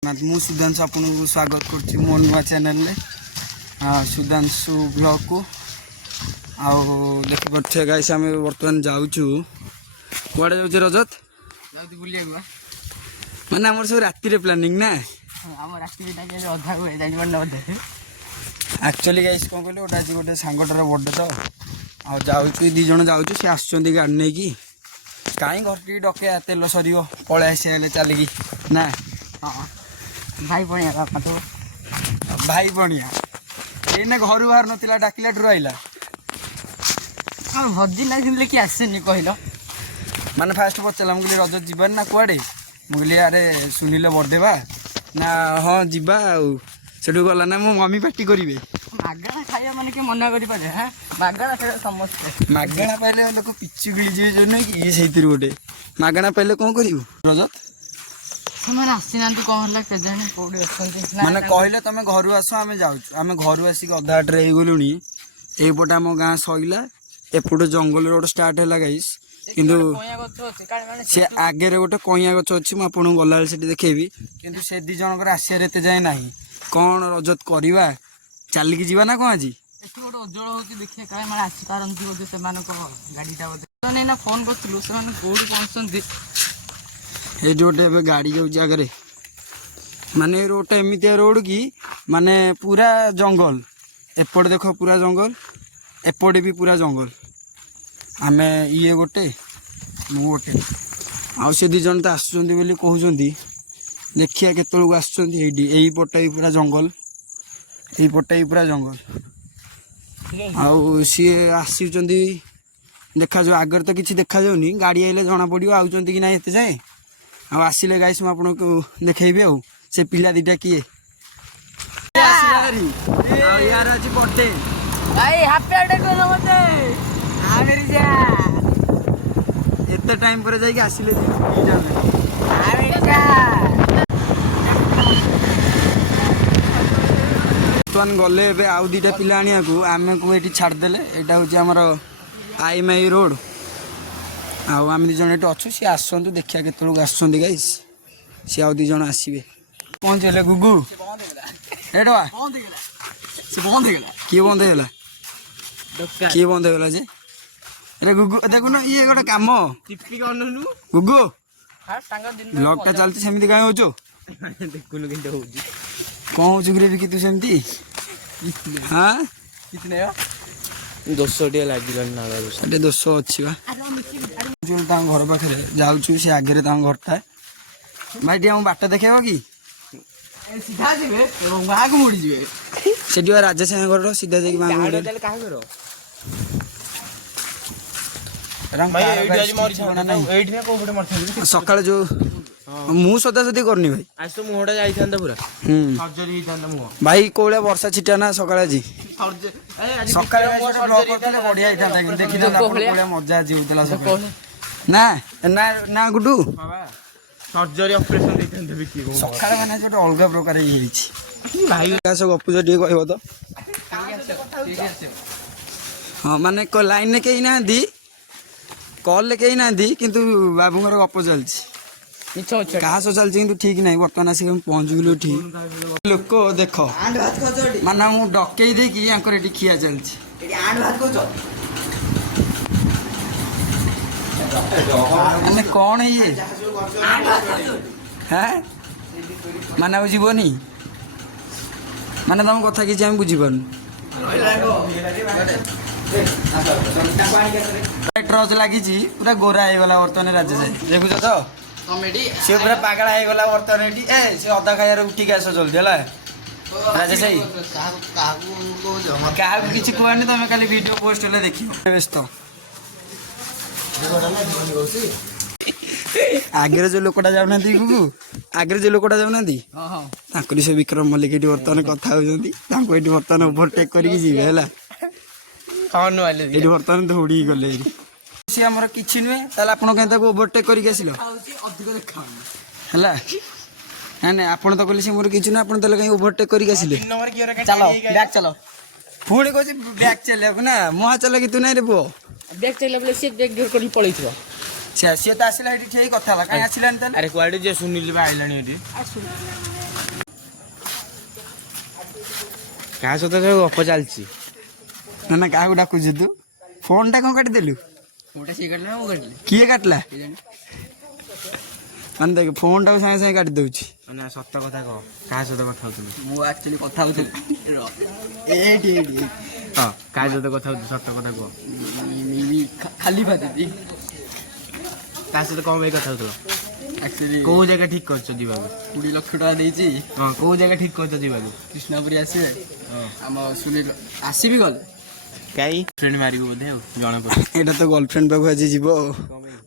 ମୁଁ ସୁଧାଂଶୁ ଆପଣଙ୍କୁ ସ୍ୱାଗତ କରୁଛି ମୋ ନୂଆ ଚ୍ୟାନେଲରେ ସୁଧାଂଶୁ ବ୍ଲଗକୁ। ଆଉ ଦେଖିପାରୁଥିବେ ଗାଇସ୍, ଆମେ ବର୍ତ୍ତମାନ ଯାଉଛୁ କୁଆଡ଼େ ଯାଉଛୁ ରଜତ? ଯାଉଛି ବୁଲିବାକୁ ମାନେ ଆମର ସବୁ ରାତିରେ ପ୍ଲାନିଂ ନା? ଆମ ରାତିରେ ଅଧା ଅଧେ ଆକ୍ଚୁଆଲି ଗାଇସ୍ କ'ଣ କହିଲେ, ଗୋଟେ ଆଜି ଗୋଟେ ସାଙ୍ଗଟାର ବର୍ଥଡେ ତ, ଆଉ ଯାଉଛୁ 2 ଜଣ ଯାଉଛୁ। ସେ ଆସୁଛନ୍ତି ଗାଡ଼ି ନେଇକି। କାହିଁ ଘର ଟିକେ ଡକେଇବା, ତେଲ ସରିବ ପଳେଇ ଆସିବା ହେଲେ ଚାଲିକି ନା? ହଁ ଭାଇ ପଣିଆ ବାପା ତ ଭାଇ ବଣିଆ ଏଇନା ଘରୁ ବାହାରୁ ନଥିଲା, ଡାକିଲାଠୁ ରହିଲା। ଆଉ ଭଜି ନାଇଁ କିଣିଲେ କିଏ ଆସେନି କହିଲ? ମାନେ ଫାଷ୍ଟ ପଚାରିଲା, ମୁଁ କହିଲି ରଜ ଯିବାନି ନା କୁଆଡ଼େ? ମୁଁ କହିଲି ଆରେ ଶୁଣିଲେ ବର୍ଥଡେ ବା ନା, ହଁ ଯିବା। ଆଉ ସେଠୁ ଗଲା ନା ମୋ ମମି ପାଟି କରିବେ। ମାଗଣା ଖାଇବା ମାନେ କିଏ ମନା କରିପାରେ? ହଁ ମାଗଣା ଖାଇବା ସମସ୍ତେ ମାଗଣା ପାଇଲେ ଲୋକ ପିଛୁ ଗିଳିଯିବେ ଯୋଉ ନୁହେଁ କି, ଇଏ ସେଇଥିରୁ ଗୋଟେ। ମାଗଣା ପାଇଲେ କ'ଣ କରିବୁ ରଜତ? ସେମାନେ ଆସିନାହାନ୍ତି, କ'ଣ ହେଲା କେଜାଣି, କୋଉଠି ଅଛନ୍ତି? ମାନେ କହିଲେ ତମେ ଘରୁ ଆସ, ଆମେ ଯାଉଛୁ। ଆମେ ଘରୁ ଆସିକି ଅଧା ବାଟରେ ହେଇଗଲୁଣି। ଏଇପଟେ ଆମ ଗାଁ ସଇଲା, ଏପଟେ ଜଙ୍ଗଲ ରୋଡ ଷ୍ଟାର୍ଟ ହେଲା ଗାଇସ୍। କିନ୍ତୁ ସେ ଆଗରେ ଗୋଟେ କଇଁଆ ଗଛ ଅଛି, ମୁଁ ଆପଣଙ୍କୁ ଗଲାବେଳେ ସେଠି ଦେଖେଇବି। କିନ୍ତୁ ସେ 2 ଜଣଙ୍କର ଆସିବାର ଏତେ ଯାଏ ନାହିଁ। କ'ଣ ରଜତ କରିବା, ଚାଲିକି ଯିବା ନା କ'ଣ ଆଜି? ଏଠି ଗୋଟେ ଉଜ୍ଜଳ ହଉଛି, ଦେଖିବା କାଳେ ମାନେ ଆସିପାରନ୍ତି ବୋଧେ ସେମାନଙ୍କ ଗାଡ଼ିଟା ବୋଧେ। ସେମାନେ ଏଇନା ଫୋନ୍ କରିଥିଲୁ, ସେମାନେ କୋଉଠି ପହଞ୍ଚୁଛନ୍ତି? ଏଇଠି ଗୋଟେ ଏବେ ଗାଡ଼ି ଯାଉଛି ଆଗରେ। ମାନେ ଏ ରୋଡ଼ଟା ଏମିତିଆ ରୋଡ଼ କି ମାନେ ପୁରା ଜଙ୍ଗଲ। ଏପଟେ ଦେଖ ପୁରା ଜଙ୍ଗଲ, ଏପଟେ ବି ପୁରା ଜଙ୍ଗଲ। ଆମେ ଇଏ ଗୋଟେ, ମୁଁ ଗୋଟେ, ଆଉ ସେ 2 ଜଣ ତ ଆସୁଛନ୍ତି ବୋଲି କହୁଛନ୍ତି। ଦେଖିବା କେତେବେଳକୁ ଆସୁଛନ୍ତି। ଏଇଠି ଏଇପଟେ ବି ପୁରା ଜଙ୍ଗଲ, ଏଇପଟେ ବି ପୁରା ଜଙ୍ଗଲ। ଆଉ ସିଏ ଆସୁଛନ୍ତି, ଦେଖାଯାଉ। ଆଗରେ ତ କିଛି ଦେଖାଯାଉନି, ଗାଡ଼ି ଆଇଲେ ଜଣା ପଡ଼ିବ ଆଉଛନ୍ତି କି ନାହିଁ ଏତେ ଯାଏଁ। ଆଉ ଆସିଲେ ଗାଇସ୍ ମୁଁ ଆପଣଙ୍କୁ ଦେଖେଇବି। ଆଉ ସେ ପିଲା 2ଟା କିଏ ଆସିଲା ଭାରି, ଆଉ ୟାର ଆଜି ବର୍ଥଡେ। ଭାଇ ହାପି ବାର୍ଥଡେ କହିଲ ମତେ। ଆମେରି ଯା ଏତେ ଟାଇମ୍ ପରେ ଯାଇକି ଆସିଲେ ଯେ ଆମେରି ଯା। ବର୍ତ୍ତମାନ ଗଲେ ଏବେ ଆଉ 2ଟା ପିଲା ଆଣିବାକୁ। ଆମକୁ ଏଠି ଛାଡ଼ିଦେଲେ। ଏଇଟା ହେଉଛି ଆମର ଆଇମାଇ ରୋଡ଼। ଆଉ ଆମେ 2 ଜଣ ଏଠି ଅଛୁ। ସିଏ ଆସନ୍ତୁ, ଦେଖିବା କେତେବେଳକୁ ଆସୁଛନ୍ତି ଗାଇସ୍। ସିଏ ଆଉ 2 ଜଣ ଆସିବେ। ପହଞ୍ଚିଗଲେ ଗୁଗୁ ଏଇଟା ସେ ବନ୍ଦ ହେଇଗଲା। କିଏ ବନ୍ଦ ହେଇଗଲା? କିଏ ବନ୍ଦ ହେଇଗଲା ଯେ? ଏରେ ଗୁଗୁ ଦେଖୁନ, ଇଏ ଗୋଟେ କାମ। ଗୁଗୁ ବ୍ଲଗଟା ଚାଲିଛି, ସେମିତି କାହିଁ ହଉଛୁ? ଦେଖୁନୁ କେମିତି ହଉଛି। କ'ଣ ହଉଛୁ କିରେ ବିକି ତୁ ସେମିତି? ହଁ ଦୋଷ ଟିକେ ଲାଗିଲାନି ନା? ଟିକେ ଦୋଷ ଅଛି ବା। ତାଙ୍କ ଘର ପାଖରେ ଯାଉଛୁ, ସେ ଆଗରେ ତାଙ୍କ ଘରଟା। ଭାଇ ଟିକେ ଆମ ବାଟ ଦେଖେଇବ କି? ସିଧା ଯିବେ ଏବଂ ଗାଁକୁ ମୁଡ଼ିଯିବେ। ସେଠି ବା ରାଜେଶ ଘର, ସିଧା ଯାଇକି ମାଙ୍କୁ ସକାଳେ ଯୋଉ ମୁଁ ସଦାସଦି କରୁନି ଭାଇ। ମୁହଁଟା ଯାଇଥାନ୍ତା ପୁରା ସର୍ଜରୀ ହେଇଥାନ୍ତା ମୁହଁ। ଭାଇ କୋଉଳିଆ ବର୍ଷା ଛିଟା ନା ସକାଳେ ଆଜି। ସକାଳେ ବଢିଆ ହେଇଥାନ୍ତା, କିନ୍ତୁ ଦେଖିଥାନ୍ତା କୋଉଳିଆ ମଜା ଆଜି ହଉଥିଲା ସକାଳେ। ନା ନା ନା ଗୁଡୁ ସର୍ଜରୀ ଅପରେସନ ଦେଇଥାନ୍ତେ ବିକି। ସକାଳେ ମାନେ ଗୋଟେ ଅଲଗା ପ୍ରକାର ହେଇଯାଇଛି ଭାଇ। ଗପୁଛ ଟିକେ କହିବ ତ? ହଁ ମାନେ ଲାଇନରେ କେହି ନାହାନ୍ତି, କଲରେ କେହି ନାହାନ୍ତି, କିନ୍ତୁ ବାବୁଙ୍କର ଗପ ଚାଲିଛି। କାହା ସହ ଚାଲିଛି କିନ୍ତୁ ଠିକ ନାହିଁ। ବର୍ତ୍ତମାନ ଆସିକି ଆମେ ପହଞ୍ଚିଗଲୁ ଏଠି। ଲୋକ ଦେଖ, ମାନେ ମୁଁ ଡକେଇ ଦେଇକି ୟାଙ୍କର ଏଠି ଖିଆ ଚାଲିଛି। ମାନେ କ'ଣ ଇଏ ହାଁ, ମାନେ ଆଉ ଯିବନି? ମାନେ ତମ କଥା କିଛି ଆମେ ବୁଝିପାରୁନୁ। ଟର୍ଚ୍ଚ ଲାଗିଛି, ପୁରା ଗୋରା ହେଇଗଲା ବର୍ତ୍ତମାନ ରାଜେଶ। ଦେଖୁଛ ତ, ସେ ପୁରା ପାଗଳା ହେଇଗଲା ବର୍ତ୍ତମାନ ଏଠି। ସେ ଅଦା ଖାଇବାରେ ଉଠିକି ଆସ ଜଲ୍ଦି ହେଲା ରାଜେଶ ଭାଇ। କାହାକୁ କିଛି କୁହନି, ତମେ ଖାଲି ଭିଡିଓ ପୋଷ୍ଟ ହେଲେ ଦେଖିବ। ବ୍ୟସ୍ତ ଆଗରେ ଯୋଉ ଲୋକଟା ଯାଉନାହାନ୍ତି, ଗୁଗୁ ଆଗରେ ଯୋଉ ଲୋକଟା ଯାଉନାହାନ୍ତି, ତାଙ୍କରି ସେ ବିକ୍ରମ ମଲ୍ଲିକ ଏଠି ବର୍ତ୍ତମାନ କଥା ହଉଛନ୍ତି। ତାଙ୍କୁ ଏଠି ବର୍ତ୍ତମାନ ଓଭରଟେକ୍ କରିକି ଯିବେ ହେଲା। ଏଠି ବର୍ତ୍ତମାନ ଦୌଡ଼ିକି ଗଲେ ସିଏ ଆମର କିଛି ନୁହେଁ। ତାହେଲେ ଆପଣ କାହିଁ ତାକୁ ଓଭରଟେକ୍ କରିକି ଆସିଲ ହେଲା? ନାଇଁ ନାଇଁ, ଆପଣ ତ କହିଲେ ସେ ମୋର କିଛି ନୁହେଁ, ଆପଣ ତାହେଲେ କାହିଁ ଓଭରଟେକ୍ କରିକି ଆସିଲେ? ଚାଲ ବ୍ୟାକ୍ ଚାଲ। ପୁଣି କହୁଛି ବ୍ୟାକ୍ ଚାଲିବାକୁ ନା, ମହା ଚାଲାକି ତୁ ନାଇଁ ରେ ପୁଅ। ବ୍ୟାକ୍ ଚାଲିଲା ବେଳେ ସିଏ ବ୍ୟାକ୍ ଡୋର କରିକି ପଳେଇଥିବ। ସିଏ ତ ଆସିଲା ଏଠି ଠିକ କଥା ହେଲା, କାହିଁ ଆସିଲାନି ତାହେଲେ? ଆରେ କୁଆଡେ ଯେ ସୁନିଲ ବା ଆଇଲାଣି ଏଠି। କାହା ସହିତ ସବୁ ଗପ ଚାଲିଛି? ନା ନା କାହାକୁ ଡାକୁଛୁ ତୁ? ଫୋନଟା କ'ଣ କାଟିଦେଲୁ? କୋଉଟା ସିଏ କାଟିଲା ମୁଁ କାଟିଲି କିଏ କାଟିଲା? କେଜାଣି। ମାନେ ଦେଖ ଫୋନଟାକୁ ସାଙ୍ଗେ ସାଙ୍ଗେ କାଟି ଦଉଛି। ମାନେ ସତ କଥା କହ, କାହା ସହିତ କଥା ହଉଥିଲୁ? ମୁଁ ଆକ୍ଚୁଆଲି କଥା ହଉଥିଲି ଏଇଠି ହଁ, କାହା ସହିତ କଥା ହଉଥିଲୁ ସତ କଥା କହ। ଖାଲି ଭାବିବି ତା ସହିତ କଣ ପାଇଁ କଥା ହଉଥିଲ? ଆକ୍ଚୁଆଲି କୋଉ ଜାଗା ଠିକ କରିଛ ଯିବାକୁ? 20 ଲକ୍ଷ ଟଙ୍କା ଦେଇଛି ହଁ, କୋଉ ଜାଗା ଠିକ କରିଛ ଯିବାକୁ? କୃଷ୍ଣପୁରୀ ଆସିବେ ହଁ। ଆମ ସୁନୀଲ ଆସିବି ଗଲେ କାଇଁ ଫ୍ରେଣ୍ଡ ମାରିବୁ ବୋଧେ ଆଉ ଜଣା ପଡୁଛି। ଏଇଟା ତ ଗର୍ଲଫ୍ରେଣ୍ଡ ପାଖକୁ ଆଜି ଯିବ ଆଉ।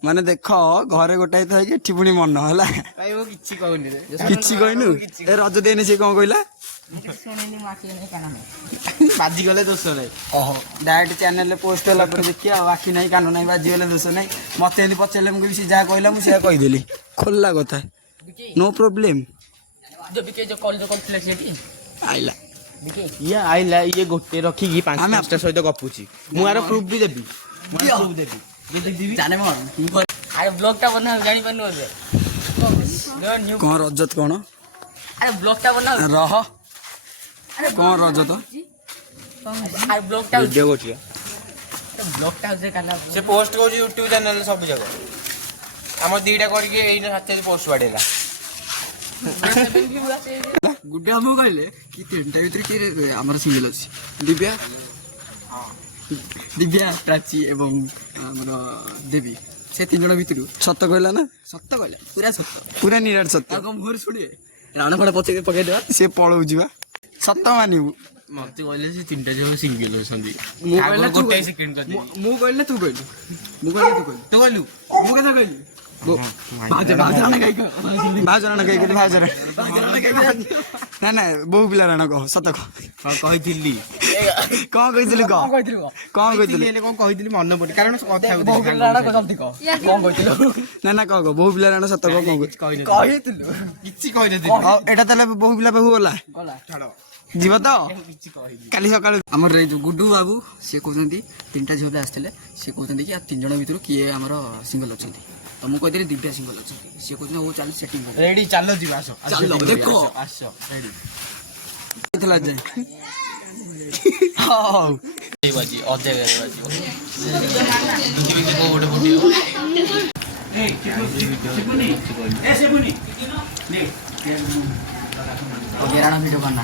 ମାନେ ଦେଖ ଘରେ ଗୋଟାଏ ଥାଏ କି ଏଠି ପୁଣି ମନ ହେଲା। କାଇଁ ମୁଁ କିଛି କହୁନି ରେ। କିଛି କହିନୁ? ଏ ରଜ ଦେଇନି ସେ କ'ଣ କହିଲା? ଶୁଣିନି ମୁଁ ଆଖି ନାହିଁ କାନ ନାହିଁ ବାଜିଗଲେ ଦୋଷ ନାହିଁ। ଓହୋ ଡାଇରେକ୍ଟ ଚ୍ୟାନେଲରେ ପୋଷ୍ଟ ହେଲା ପରେ ଦେଖିବା ଆଉ। ଆଖି ନାହିଁ କାନ ନାହିଁ ବାଜିଗଲେ ଦୋଷ ନାହିଁ। ମତେ ଏମିତି ପଚାରିଲେ ମୁଁ କହିବି ସେ ଯାହା କହିଲା ମୁଁ ସେୟା କହିଦେଲି। ଖୋଲା କଥା, ନୋ ପ୍ରୋବ୍ଲେମ। ବିକେ ଯୋଉ କଲ୍ ଯୋଉ କରିଥିଲା ସେଠି ଆଇଲା ବିକେ ଇଏ ଆଇଲା, ଇଏ ଗୋଟେ ରଖିକି ଆମେ- ପାଞ୍ଚଟା ସହିତ ଗପୁଛି। ମୁଁ ଆର ପ୍ରୁଫ୍ ବି ଦେବି। ମୁଁ ଆର proof ଦେବି। ଜାନେ ମୋର ଆରେ ବ୍ଲଗଟା ବନାଉ ଜାଣିପାରୁନୁ ବୋଧେ ନ୍ୟୁ କ'ଣ ରଜତ କ'ଣ ଆରେ ବ୍ଲଗଟା ବନାଉ ରହ କ'ଣ ରଜତ? ଆରେ ବ୍ଲଗଟା ଭିଡ଼ିଓ କରୁଛି ବା। ବ୍ଲଗଟା ହଉଛି କାଲା ସେ ପୋଷ୍ଟ କରୁଛି ୟୁଟ୍ୟୁବ ଚ୍ୟାନେଲରେ ସବୁ ଯାକ। ଆମର ଦିଟା କରିକି ଏଇନା ହାତରେ ପୋଷ୍ଟ ବାଡ଼େଇଲା। ଗୁଡେ ଆମକୁ କହିଲେ କି 3ଟା ଭିତରେ କିଏ ଆମର ସିଙ୍ଗଲ ଅଛି ଦିବ୍ୟା ଦିବ୍ୟା ପ୍ରାଚୀ ଏବଂ ଆମର ଦେବୀ ସେ 3 ଜଣ ଭିତରୁ ସତ କହିଲା ନା? ସତ କହିଲା ପୁରା ସତ ପୁରା ନିରାଟ ସତ୍ୟ। ତାଙ୍କ ମୁହଁରେ ଶୁଣିବେ ରାଣ ଫାଣ ପକେଇଦେବା ସେ ପଳଉଛି ବା। ସତ ମାନିବୁ? ମତେ କହିଲେ ସେ ତିନିଟା ଯାକ ସିଙ୍ଗଲ ଅଛନ୍ତି। ମୁଁ କହିଲେ ତୁ ଗୋଟେ କହିଲୁ। ସେକେଣ୍ଡ କରିଦେବି। ମୁଁ କହିଲେ ତୁ କହିଲୁ ମୁଁ କହିଲେ ତୁ କହିଲୁ ତୁ କହିଲୁ ମୁଁ କଥା କହିଲି ଭାଉଜ ଭାଉଜରାଣ କହି କହିଲି ଭାଉଜରାଣ। ନା ନା ବୋହୁ ପିଲା ରାଣ କହ, ସତ କହ। ହଁ କହିଥିଲି। କ'ଣ କହିଥିଲୁ କହ? କହିଥିଲୁ କଣ କ'ଣ କହିଥିଲୁ? ହେଲେ କଣ କହିଥିଲି ମନେ ପଡେ, କାରଣ କଥା ବହୁ ହଉଥିଲି ପିଲା ଜଲ୍ଦି କହ କଣ କହିଥିଲୁ ନା ନା କହ ବୋହୁ ପିଲା ରାଣ ସତ କହ। କ'ଣ କିଛି କହିନଥିଲି। କହିଥିଲୁ କିଛି କହିନଥିଲି। ହଉ ଏଇଟା ତାହେଲେ ବୋହୁ ପିଲା ପାଖକୁ ଗଲା, ଗଲା ଛାଡ଼, ଯିବ ତ? କିଛି କହିନି। କାଲି ସକାଳୁ ଆମର ଏଇ ଯୋଉ ଗୁଡୁ ବାବୁ ସିଏ କହୁଛନ୍ତି 3ଟା ଝିଅ ପିଲା ଆସିଥିଲେ ସିଏ କହୁଛନ୍ତି କି ଆଉ 3 ଜଣ ଭିତରୁ କିଏ ଆମର ସିଙ୍ଗଲ ଅଛନ୍ତି। ତ ମୁଁ କହିଥିଲି ଦିବ୍ୟା ସିଙ୍ଗଲ ଅଛନ୍ତି। ସିଏ କହୁଛନ୍ତି ହଉ ଚାଲ ସେଟିଂ କରିବା। ରେଡି ଚାଲ ଯିବା, ଆସ ଆସ, ଚାଲ, setting ଦେଖ। କରିବା, ଆସ ରେଡି। ଥିଲା ଯେ ହଉ ଏଇ ବାଜି ଅଧେ ଗାରେ ବାଜିବ। ବିକି ବିକି କୋଉ ଗୋଟେ ଫୁଟିବ। ଗେରାଣ ଭିଡ଼ିଓ କରନା